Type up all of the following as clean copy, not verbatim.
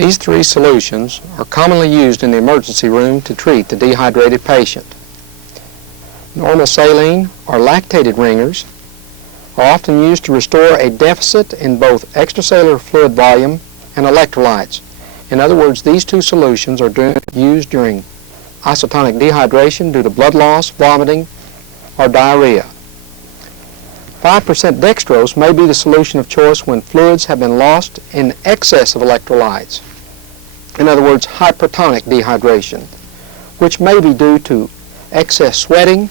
These three solutions are commonly used in the emergency room to treat the dehydrated patient. Normal saline or lactated ringers are often used to restore a deficit in both extracellular fluid volume and electrolytes. In other words, these two solutions are used during isotonic dehydration due to blood loss, vomiting, or diarrhea. 5% dextrose may be the solution of choice when fluids have been lost in excess of electrolytes. In other words, hypertonic dehydration, which may be due to excess sweating,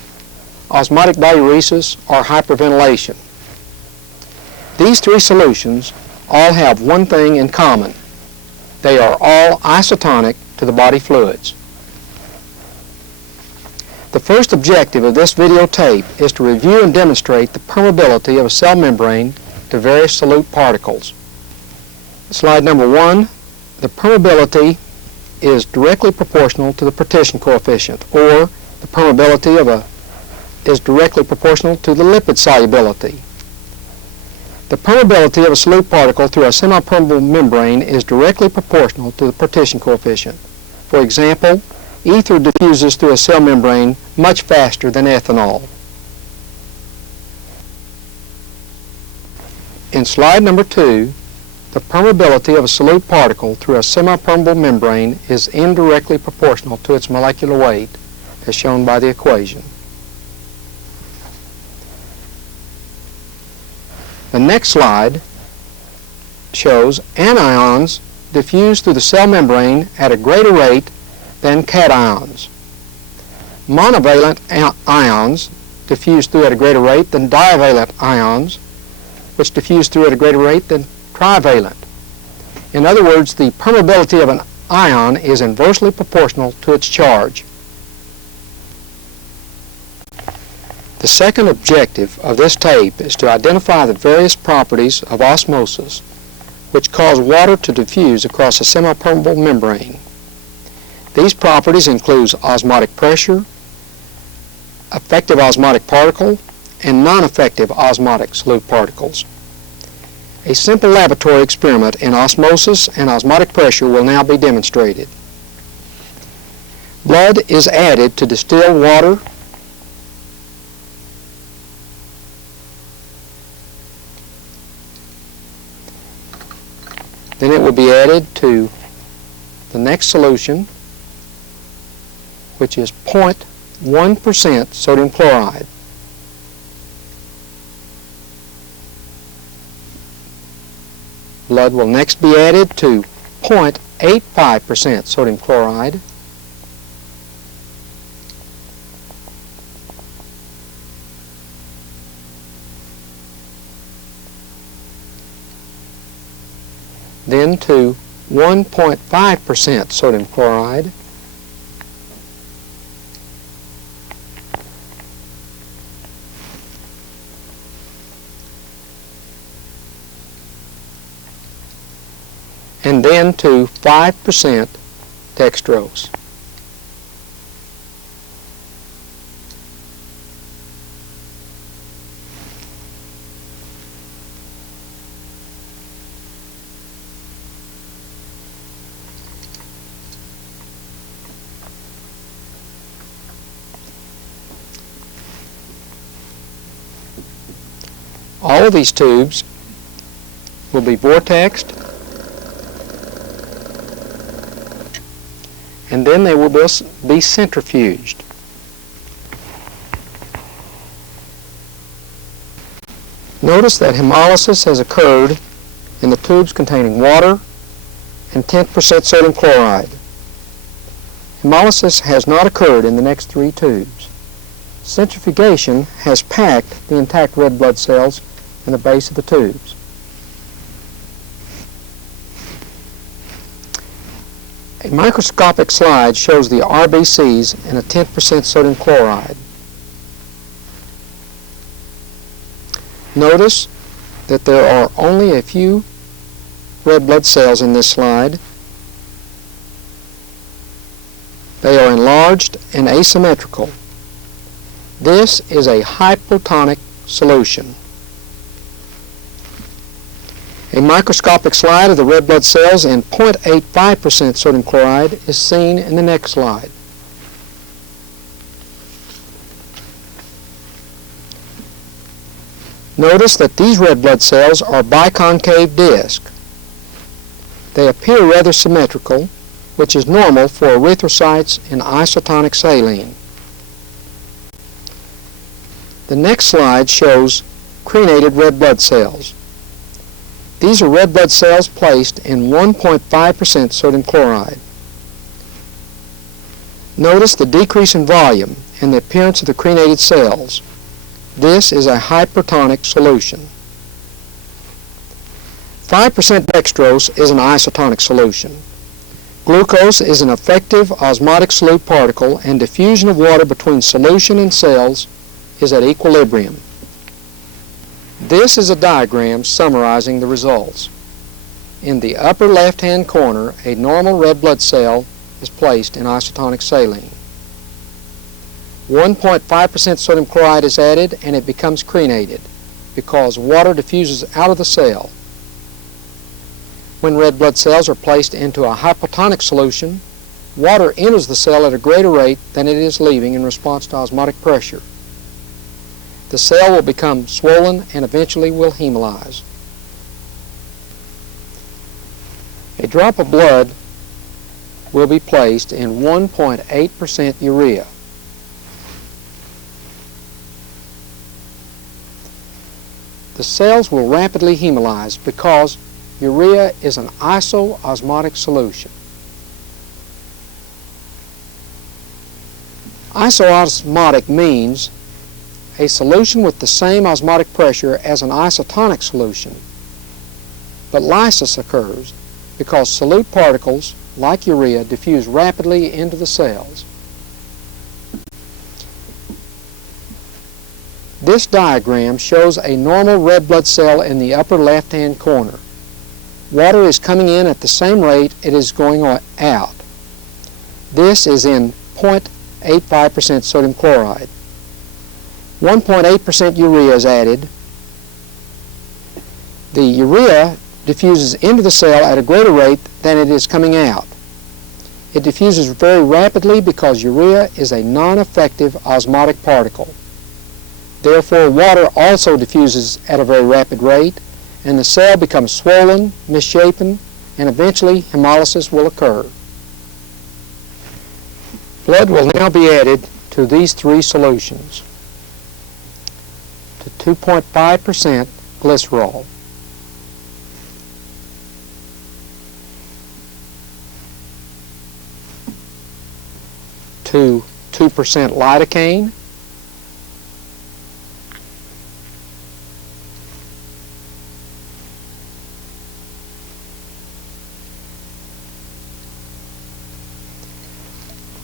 osmotic diuresis, or hyperventilation. These three solutions all have one thing in common. They are all isotonic to the body fluids. The first objective of this videotape is to review and demonstrate the permeability of a cell membrane to various solute particles. Slide number 1, the permeability is directly proportional to the partition coefficient, or the permeability is directly proportional to the lipid solubility. The permeability of a solute particle through a semipermeable membrane is directly proportional to the partition coefficient. For example, ether diffuses through a cell membrane much faster than ethanol. In slide number 2, the permeability of a solute particle through a semipermeable membrane is indirectly proportional to its molecular weight, as shown by the equation. The next slide shows anions diffuse through the cell membrane at a greater rate than cations. Monovalent ions diffuse through at a greater rate than divalent ions, which diffuse through at a greater rate than trivalent. In other words, the permeability of an ion is inversely proportional to its charge. The second objective of this tape is to identify the various properties of osmosis which cause water to diffuse across a semipermeable membrane. These properties include osmotic pressure, effective osmotic particle, and non-effective osmotic solute particles. A simple laboratory experiment in osmosis and osmotic pressure will now be demonstrated. Blood is added to distilled water then it will be added to the next solution, which is 0.1% sodium chloride. Blood will next be added to 0.85% sodium chloride. Then to 1.5% sodium chloride. And then to 5% dextrose. All of these tubes will be vortexed, and then they will be centrifuged. Notice that hemolysis has occurred in the tubes containing water and 10% sodium chloride. Hemolysis has not occurred in the next three tubes. Centrifugation has packed the intact red blood cells in the base of the tubes. A microscopic slide shows the RBCs in a 10% sodium chloride. Notice that there are only a few red blood cells in this slide. They are enlarged and asymmetrical. This is a hypotonic solution. A microscopic slide of the red blood cells in 0.85% sodium chloride is seen in the next slide. Notice that these red blood cells are biconcave disc. They appear rather symmetrical, which is normal for erythrocytes in isotonic saline. The next slide shows crenated red blood cells. These are red blood cells placed in 1.5% sodium chloride. Notice the decrease in volume and the appearance of the crenated cells. This is a hypertonic solution. 5% dextrose is an isotonic solution. Glucose is an effective osmotic solute particle, and diffusion of water between solution and cells is at equilibrium. This is a diagram summarizing the results. In the upper left-hand corner, a normal red blood cell is placed in isotonic saline. 1.5% sodium chloride is added and it becomes crenated because water diffuses out of the cell. When red blood cells are placed into a hypotonic solution, water enters the cell at a greater rate than it is leaving in response to osmotic pressure. The cell will become swollen and eventually will hemolyze. A drop of blood will be placed in 1.8% urea. The cells will rapidly hemolyze because urea is an isoosmotic solution. Isoosmotic means a solution with the same osmotic pressure as an isotonic solution, but lysis occurs because solute particles, like urea, diffuse rapidly into the cells. This diagram shows a normal red blood cell in the upper left-hand corner. Water is coming in at the same rate it is going out. This is in 0.85% sodium chloride. 1.8% urea is added. The urea diffuses into the cell at a greater rate than it is coming out. It diffuses very rapidly because urea is a non-effective osmotic particle. Therefore, water also diffuses at a very rapid rate, and the cell becomes swollen, misshapen, and eventually hemolysis will occur. Blood will now be added to these three solutions. To 2.5% glycerol, to 2% lidocaine,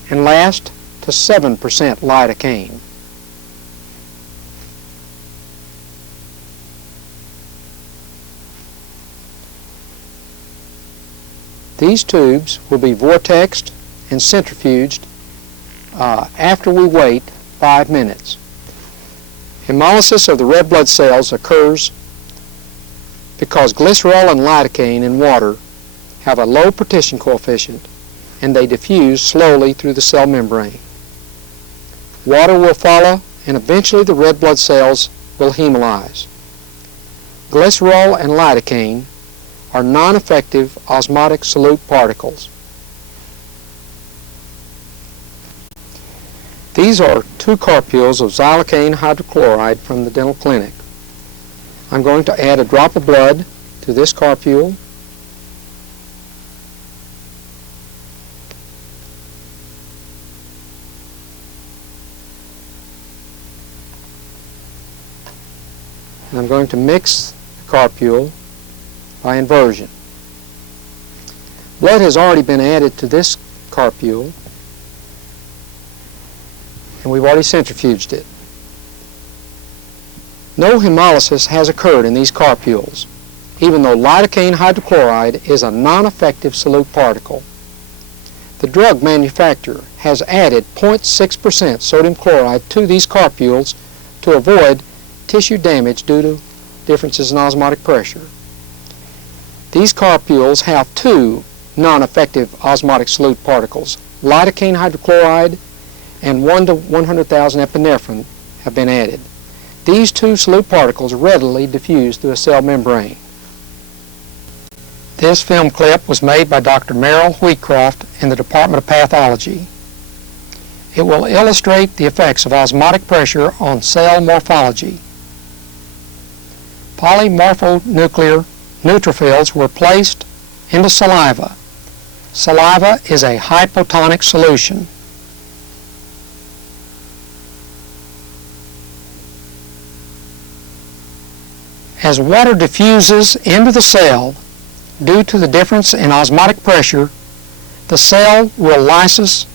and last to 7% lidocaine. These tubes will be vortexed and centrifuged after we wait 5 minutes. Hemolysis of the red blood cells occurs because glycerol and lidocaine in water have a low partition coefficient and they diffuse slowly through the cell membrane. Water will follow and eventually the red blood cells will hemolyze. Glycerol and lidocaine are non-effective osmotic solute particles. These are 2 carpules of xylocaine hydrochloride from the dental clinic. I'm going to add a drop of blood to this carpule. And I'm going to mix the carpule by inversion. Blood has already been added to this carpule, and we've already centrifuged it. No hemolysis has occurred in these carpules, even though lidocaine hydrochloride is a non-effective solute particle. The drug manufacturer has added 0.6% sodium chloride to these carpules to avoid tissue damage due to differences in osmotic pressure. These carpules have two non-effective osmotic solute particles. Lidocaine hydrochloride and 1 to 100,000 epinephrine have been added. These two solute particles readily diffuse through a cell membrane. This film clip was made by Dr. Merrill Wheatcroft in the Department of Pathology. It will illustrate the effects of osmotic pressure on cell morphology. Polymorphonuclear neutrophils were placed into saliva. Saliva is a hypotonic solution. As water diffuses into the cell, due to the difference in osmotic pressure, the cell will lysis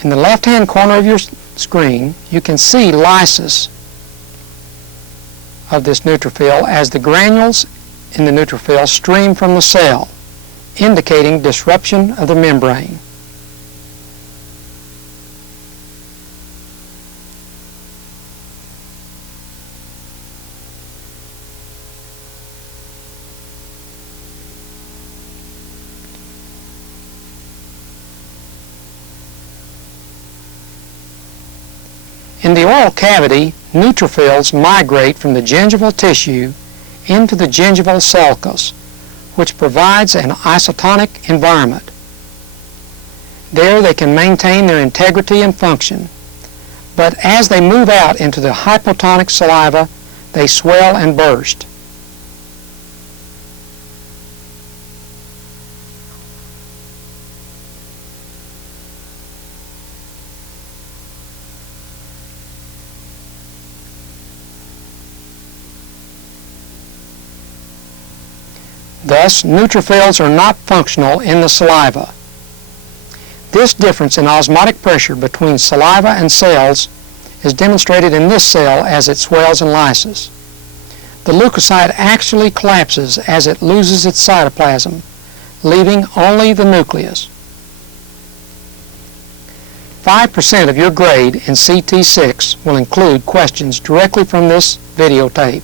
In the left-hand corner of your screen, you can see lysis of this neutrophil as the granules in the neutrophil stream from the cell, indicating disruption of the membrane. In the oral cavity, neutrophils migrate from the gingival tissue into the gingival sulcus, which provides an isotonic environment. There they can maintain their integrity and function, but as they move out into the hypotonic saliva, they swell and burst. Thus, neutrophils are not functional in the saliva. This difference in osmotic pressure between saliva and cells is demonstrated in this cell as it swells and lyses. The leukocyte actually collapses as it loses its cytoplasm, leaving only the nucleus. 5% of your grade in CT6 will include questions directly from this videotape.